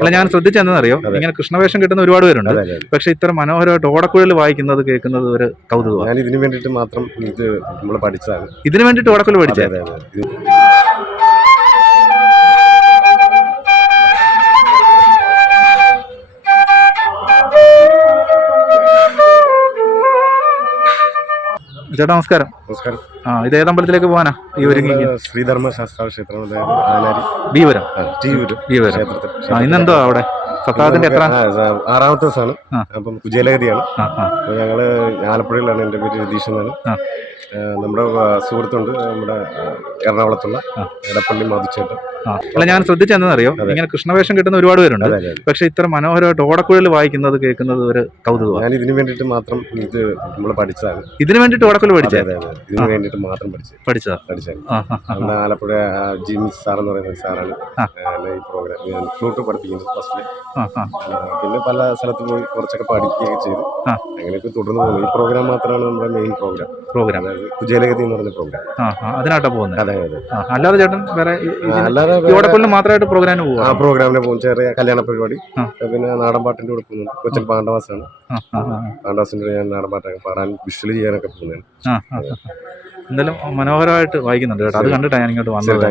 അല്ല ഞാൻ ശ്രദ്ധിച്ചെന്നറിയോ? ഇങ്ങനെ കൃഷ്ണവേഷം കിട്ടുന്ന ഒരുപാട് പേരുണ്ട്. പക്ഷെ ഇത്ര മനോഹരമായിട്ട് ഓടക്കുഴൽ വായിക്കുന്നത് കേൾക്കുന്നത് ഒരു കൗതുകമാണ്. ഞാൻ ഇതിനു വേണ്ടിയിട്ട് മാത്രം ഇത് നമ്മൾ പഠിച്ചതാണ്. ഇതിനു വേണ്ടിയിട്ട് ഓടക്കുഴൽ പഠിച്ചത്? ചേട്ടാ നമസ്കാരം. നമസ്കാരം. ആ ഇത് ഏതമ്പലത്തിലേക്ക് പോകാനാ ഈ ഒരു ശ്രീധർമ്മ ശാസ്ത്ര ക്ഷേത്രം ബീവരം. ബീവരം. ക്ഷേത്രത്തിൽ. ആ ഇന്നെന്തോ അവിടെ? സപ്താഹത്തിന്റെ എത്ര? ആറാമത്തെ ദിവസമാണ്. അപ്പം കുജേലഗതിയാണ് അപ്പോൾ ഞങ്ങൾ ആലപ്പുഴയിലാണ് എന്റെ പേര് രതീഷ് എന്നാണ് നമ്മുടെ സുഹൃത്തുണ്ട് നമ്മുടെ എറണാകുളത്തുള്ള. എടപ്പള്ളി മധുച്ചേട്ടൻ. അല്ല ഞാൻ ശ്രദ്ധിച്ചെന്നറിയോ. ഇങ്ങനെ കൃഷ്ണവേഷം കിട്ടുന്ന ഒരുപാട് പേരുണ്ട്. പക്ഷെ ഇത്ര മനോഹരമായിട്ട് ഓടക്കുഴൽ വായിക്കുന്നത് കേൾക്കുന്നത് ഒരു കൗതുകമാണ്. ഞാൻ ഇതിനു വേണ്ടിയിട്ട് മാത്രം ഇത് നമ്മൾ പഠിച്ചതാണ്. ഇതിനു വേണ്ടിയിട്ട് ഓടക്കുഴൽ പഠിച്ചത് ഇതിനു വേണ്ടിയിട്ട് മാത്രം പഠിച്ചത്? പഠിച്ചതാ ആലപ്പുഴ ആ, ജിമ്മി സാർ എന്ന് പറയുന്ന സാറാണ് ഈ പ്രോഗ്രാം ഞാൻ ഫ്ലൂട്ട് പഠിപ്പിക്കുന്നത് ഫസ്റ്റിൽ പിന്നെ പല സ്ഥലത്ത് പോയി കുറച്ചൊക്കെ പഠിക്കുകയൊക്കെ ചെയ്തു. അങ്ങനെയൊക്കെ തുടർന്ന് പോകുന്നു. ഈ പ്രോഗ്രാം മാത്രമാണ് നമ്മുടെ മെയിൻ പ്രോഗ്രാം പ്രോഗ്രാം അതായത് കുജേലഗതി എന്ന് പറഞ്ഞ പ്രോഗ്രാം അതിനാട്ടാ പോകുന്നത് അതെ അതെ. അല്ലാതെ ചേട്ടൻ വേറെ അല്ലാതെ ഓടക്കുഴലിന് മാത്രമായിട്ട് പ്രോഗ്രാമിന് ആ പോവാ പ്രോഗ്രാമിന് പോകും. ചെറിയ കല്യാണ പരിപാടി. ആ. പിന്നെ നാടൻ പാട്ടിന്റെ കൂടെ പോകുന്നു കൊച്ചൻ പാണ്ഡവാസാണ്. ആ ആ ആ. പാണ്ഡവാസിന്റെ ഞാൻ നാടൻ പാട്ടൊക്കെ പാടാൻ വിഷ്വൽ ചെയ്യാനൊക്കെ പോകുന്നതാണ്. ആ, ആ, ആ. എന്തായാലും മനോഹരമായിട്ട് വായിക്കുന്നുണ്ട് കേട്ടോ. അത് കണ്ടിട്ടാണ് ഞാൻ ഇങ്ങോട്ട് വന്നത്.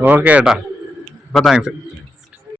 ഓക്കെ ഏട്ടാ. അപ്പൊ താങ്ക്സ്